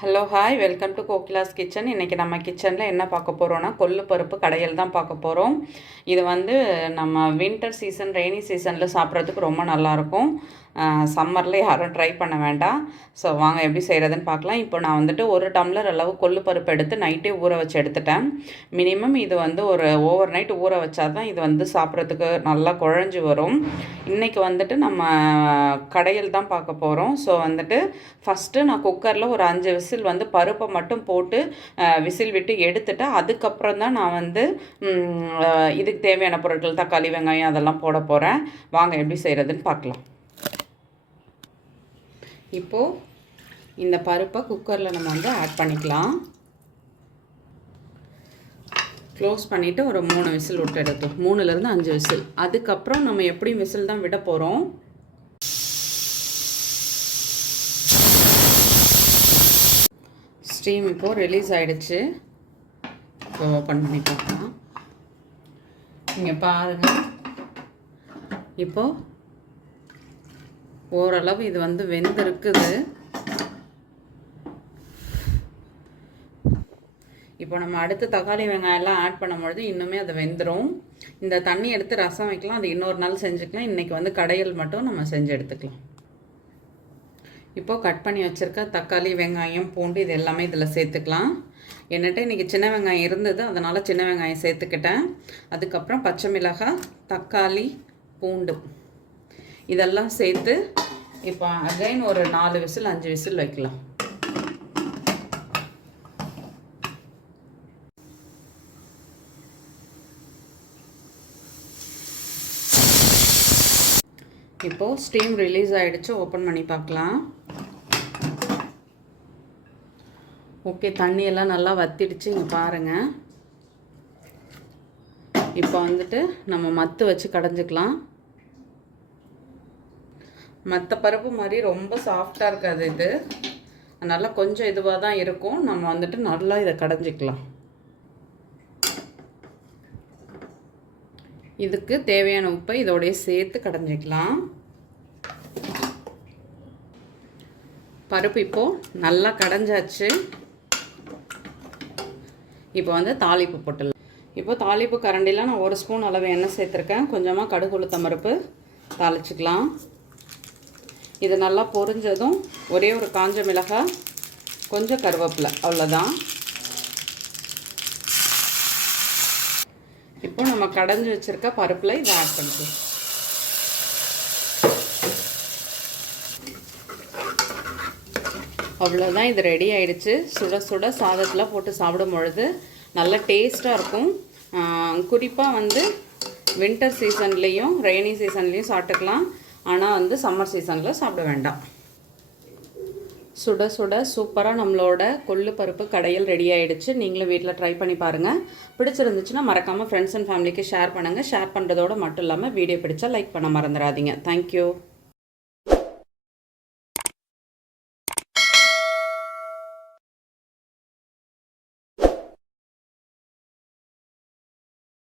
Hello hi welcome to Kokila's kitchen. இன்றைக்கி நம்ம கிச்சனில் என்ன பார்க்க போகிறோன்னா கொள்ளு பருப்பு கடையல் தான் பார்க்க போகிறோம். இது வந்து நம்ம வின்டர் சீசன் ரெய்னி சீசனில் சாப்பிட்றதுக்கு ரொம்ப நல்லாயிருக்கும். சம்மரில் யாரும் ட்ரை பண்ண வேண்டாம். ஸோ வாங்க எப்படி செய்கிறதுன்னு பார்க்கலாம். இப்போ நான் வந்துட்டு 1 டம்ளர் அளவு கொள்ளு பருப்பு எடுத்து நைட்டே ஊற வச்சு எடுத்துட்டேன். மினிமம் இது வந்து ஒரு ஓவர் நைட் ஊற வச்சா தான் இது வந்து சாப்பிட்றதுக்கு நல்லா குழஞ்சி வரும். இன்றைக்கி வந்துட்டு நம்ம கடையல் தான் பார்க்க போகிறோம். ஸோ வந்துட்டு ஃபஸ்ட்டு நான் குக்கரில் ஒரு 5 விசில் வந்து பருப்பை மட்டும் போட்டு விசில் விட்டு எடுத்துட்டு அதுக்கப்புறம் தான் நான் வந்து இதுக்கு தேவையான பொருட்கள் தக்காளி வெங்காயம் அதெல்லாம் போட போகிறேன். வாங்க எப்படி செய்கிறதுன்னு பார்க்கலாம். இப்போது இந்த பருப்பை குக்கரில் நம்ம வந்து ஆட் பண்ணிக்கலாம். க்ளோஸ் பண்ணிவிட்டு ஒரு 3 விசில் விட்டு எடுத்தோம். 3லேருந்து 5 விசில். அதுக்கப்புறம் நம்ம எப்படியும் விசில் தான் விட போகிறோம். ஸ்டீம் இப்போது ரிலீஸ் ஆகிடுச்சு. இப்போ ஓப்பன் பண்ணி பார்க்கலாம். இங்கே பாருங்கள், இப்போது ஓரளவு இது வந்து வெந்திருக்குது. இப்போ நம்ம அடுத்து தக்காளி வெங்காயம்லாம் ஆட் பண்ணும்பொழுது இன்னுமே அது வெந்துடும். இந்த தண்ணி எடுத்து ரசம் வைக்கலாம், அது இன்னொரு நாள் செஞ்சுக்கலாம். இன்றைக்கி வந்து கடையல் மட்டும் நம்ம செஞ்சு எடுத்துக்கலாம். இப்போது கட் பண்ணி வச்சுருக்க தக்காளி வெங்காயம் பூண்டு இது எல்லாமே இதில் சேர்த்துக்கலாம். என்னட்ட இன்றைக்கி சின்ன வெங்காயம் இருந்தது, அதனால் சின்ன வெங்காயம் சேர்த்துக்கிட்டேன். அதுக்கப்புறம் பச்சை மிளகாய், தக்காளி, பூண்டு இதெல்லாம் சேர்த்து இப்போ அகைன் ஒரு 4 விசில் 5 விசில் வைக்கலாம். இப்போது ஸ்டீம் ரிலீஸ் ஆகிடுச்சு. ஓப்பன் பண்ணி பார்க்கலாம். ஓகே, தண்ணியெல்லாம் நல்லா வத்திடுச்சு. இங்கே பாருங்கள். இப்போ வந்துட்டு நம்ம மத்து வச்சு கடைஞ்சிக்கலாம். மற்ற பருப்பு மாதிரி ரொம்ப சாஃப்டாக இருக்காது இது, அதனால் கொஞ்சம் இதுவாக தான் இருக்கும். நம்ம வந்துட்டு நல்லா இதை கடைஞ்சிக்கலாம். இதுக்கு தேவையான உப்பை இதோடைய சேர்த்து கடைஞ்சிக்கலாம். பருப்பு இப்போது நல்லா கடைஞ்சாச்சு. இப்போ வந்து தாளிப்பு போட்டுடலாம். இப்போ தாளிப்பு கரண்டியில் நான் 1 ஸ்பூன் அளவு எண்ணெய் சேர்த்துருக்கேன். கொஞ்சமாக கடுகு உளுத்தம் பருப்பு தாளிச்சிக்கலாம். இது நல்லா பொரிஞ்சதும் ஒரே ஒரு காஞ்ச மிளகாய், கொஞ்சம் கருவேப்பிலை, அவ்வளோதான். இப்போ நம்ம கடைஞ்சி வச்சுருக்க பருப்பில் இதை ஆட் பண்ணிக்கலாம். அவ்வளோதான், இது ரெடி ஆகிடுச்சு. சுட சுட சாதத்தில் போட்டு சாப்பிடும் பொழுது நல்ல டேஸ்ட்டாக இருக்கும். குறிப்பாக வந்து வின்டர் சீசன்லேயும் ரெய்னி சீசன்லேயும் சாப்பிட்டுக்கலாம். ஆனால் வந்து சம்மர் சீசனில் சாப்பிட வேண்டாம். சுட சுட சூப்பராக நம்மளோட கொள்ளு பருப்பு கடையல் ரெடி ஆகிடுச்சு. நீங்களும் வீட்டில் ட்ரை பண்ணி பாருங்கள். பிடிச்சிருந்துச்சுன்னா மறக்காமல் ஃப்ரெண்ட்ஸ் அண்ட் ஃபேமிலிக்கு ஷேர் பண்ணுங்கள். ஷேர் பண்ணுறதோடு மட்டும் இல்லாமல் வீடியோ பிடிச்சா லைக் பண்ண மறந்துடாதீங்க. தேங்க்யூ.